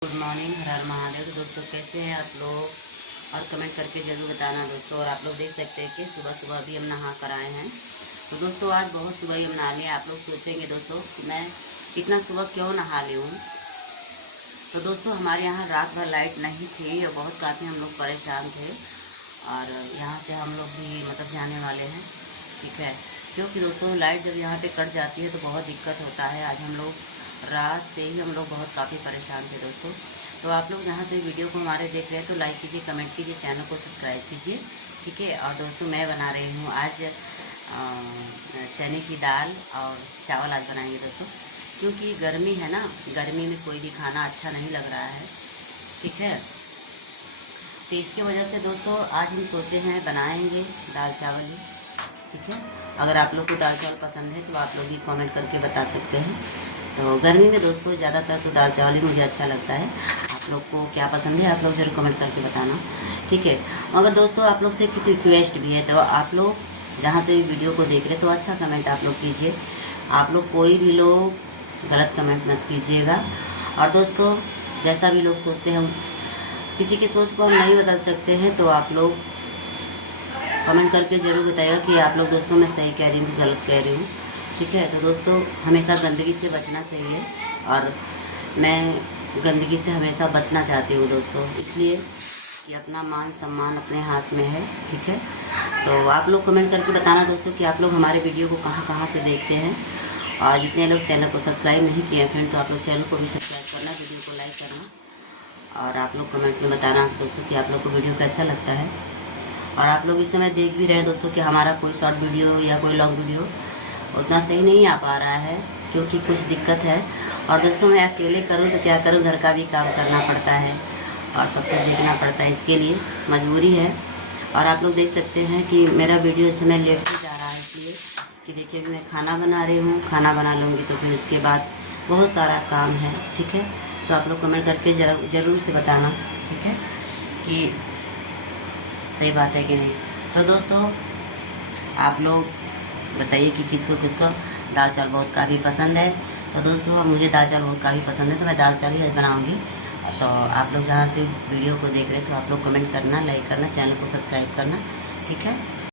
Good morning, हर हर महादेव। तो दोस्तों कैसे हैं आप लोग, और कमेंट करके ज़रूर बताना दोस्तों। और आप लोग देख सकते हैं कि सुबह सुबह अभी हम नहा कर आए हैं। तो दोस्तों आज बहुत सुबह ही हम नहा लिए। आप लोग सोचेंगे दोस्तों कि मैं इतना सुबह क्यों नहा ली हूँ। तो दोस्तों हमारे यहाँ रात भर लाइट नहीं थी और बहुत काफ़ी हम लोग परेशान थे। और यहाँ से हम लोग भी मतलब जाने वाले हैं, ठीक है। क्योंकि दोस्तों लाइट जब यहाँ पे कट जाती है तो बहुत दिक्कत होता है। आज हम लोग रात से ही हम लोग बहुत काफ़ी परेशान थे दोस्तों। तो आप लोग जहाँ से वीडियो को हमारे देख रहे हैं तो लाइक कीजिए, कमेंट कीजिए, चैनल को सब्सक्राइब कीजिए, ठीक है। और दोस्तों मैं बना रही हूँ आज चने की दाल और चावल आज बनाएंगे दोस्तों। क्योंकि गर्मी है ना, गर्मी में कोई भी खाना अच्छा नहीं लग रहा है, ठीक है। तो इसके वजह से दोस्तों आज हम सोचे हैं बनाएंगे दाल चावल ही, ठीक है। अगर आप लोग को दाल चावल पसंद है तो आप लोग भी कमेंट करके बता सकते हैं। तो गर्मी में दोस्तों ज़्यादातर तो दाल चावल ही मुझे अच्छा लगता है। आप लोग को क्या पसंद है आप लोग ज़रूर कमेंट करके बताना, ठीक है। मगर दोस्तों आप लोग से कुछ रिक्वेस्ट भी है, तो आप लोग जहाँ से वीडियो को देख रहे तो अच्छा कमेंट आप लोग कीजिए। आप लोग कोई भी लोग गलत कमेंट मत कीजिएगा। और दोस्तों जैसा भी लोग सोचते हैं उस किसी की सोच को हम नहीं बदल सकते हैं। तो आप लोग कमेंट करके ज़रूर बताइएगा कि आप लोग दोस्तों मैं सही कह रही हूँ कि गलत कह रही हूँ, ठीक है। तो दोस्तों हमेशा गंदगी से बचना चाहिए और मैं गंदगी से हमेशा बचना चाहती हूँ दोस्तों, इसलिए कि अपना मान सम्मान अपने हाथ में है, ठीक है। तो आप लोग कमेंट करके बताना दोस्तों कि आप लोग हमारे वीडियो को कहाँ कहाँ से देखते हैं। और जितने लोग चैनल को सब्सक्राइब नहीं किए हैं फ्रेंड, तो आप लोग चैनल को भी सब्सक्राइब करना, वीडियो को लाइक करना। और आप लोग कमेंट में बताना दोस्तों कि आप लोग को वीडियो कैसा लगता है। और आप लोग इस समय देख भी रहे हैं दोस्तों कि हमारा कोई शॉर्ट वीडियो या कोई लॉन्ग वीडियो उतना सही नहीं आ पा रहा है, क्योंकि कुछ दिक्कत है। और दोस्तों मैं अकेले करूँ तो क्या करूँ, घर का भी काम करना पड़ता है और सब कुछ देखना पड़ता है, इसके लिए मजबूरी है। और आप लोग देख सकते हैं कि मेरा वीडियो इस समय लेट से जा रहा है, इसलिए कि देखिए मैं खाना बना रही हूँ। खाना बना लूँगी तो फिर उसके बाद बहुत सारा काम है, ठीक है। तो आप लोग कमेंट करके ज़रूर से बताना, ठीक है, कि सही बात है कि नहीं। तो दोस्तों आप लोग बताइए कि किसको किसको दाल चावल बहुत काफ़ी पसंद है। तो दोस्तों मुझे दाल चावल बहुत काफ़ी पसंद है, तो मैं दाल चावल ही आज बनाऊँगी। तो आप लोग जहाँ से वीडियो को देख रहे हैं तो आप लोग कमेंट करना, लाइक करना, चैनल को सब्सक्राइब करना, ठीक है।